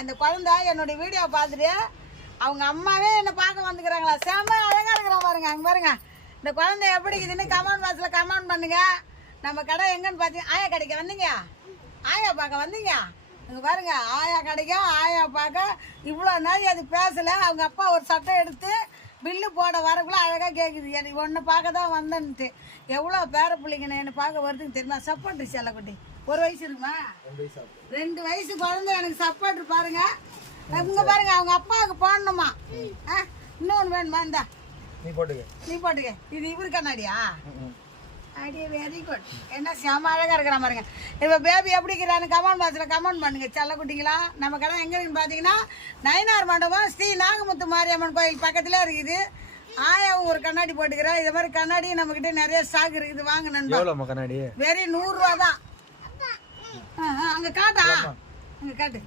இந்த குழந்தை என்னுடைய வீடியோ பார்த்துட்டு அவங்க அம்மாவே என்னை பார்க்க வந்துக்கிறாங்களா. செம்ம அழகா இருக்கிறான் பாருங்க. அங்கே பாருங்க இந்த குழந்தை எப்படி இருக்குதுன்னு கமெண்ட் பாக்ஸில் கமெண்ட் பண்ணுங்க. நம்ம கடை எங்கன்னு பார்த்தீங்க, ஆயா கடைக்கு வந்தீங்க, ஆயா பார்க்க வந்தீங்க. இங்கே பாருங்க ஆயா கடைக்கும் ஆயா பார்க்க இவ்வளோ நாள் அது பேசலை. அவங்க அப்பா ஒரு சட்டை எடுத்து பில்லு போட வரக்குள்ள அழகாக கேட்குது. எனக்கு ஒன்று பார்க்க தான் வந்தேன்ட்டு. எவ்வளோ பேர பிள்ளைங்க என்னை பார்க்க வருதுன்னு தெரியுமா? சப்போர்ட் செல்லக்குட்டி ஒரு வயசு இருக்குமா? 2 வயசு குழந்தை எனக்கு சப்போர்ட் பாருங்க. இங்க பாருங்க அவங்க அப்பாவுக்கு போடணுமா? இன்னொன்று வேணுமா? இந்தா நீ போட்டுக்க. இது இவரு கண்ணாடியா? அடி வெரி குட். என்ன செம அழகா இருக்கிற பாருங்க. இப்போ பேபி எப்படி இருக்கிறான்னு கமெண்ட் பாக்ஸில் கமெண்ட் பண்ணுங்க செல்ல குட்டிங்களா. நம்ம கடை எங்க இருக்குன்னு பார்த்தீங்கன்னா நயினார் மண்டபம் ஸ்ரீ நாகமுத்து மாரியம்மன் கோயில் பக்கத்துல இருக்குது. ஆயாவும் ஒரு கண்ணாடி போட்டுக்கிறேன். இது மாதிரி கண்ணாடி நம்ம கிட்ட நிறைய ஸ்டாக் இருக்குது. வாங்க நண்பா, கண்ணாடி வெறும் 100 ரூபா தான். அங்க காட்டா, அங்க காட்டு.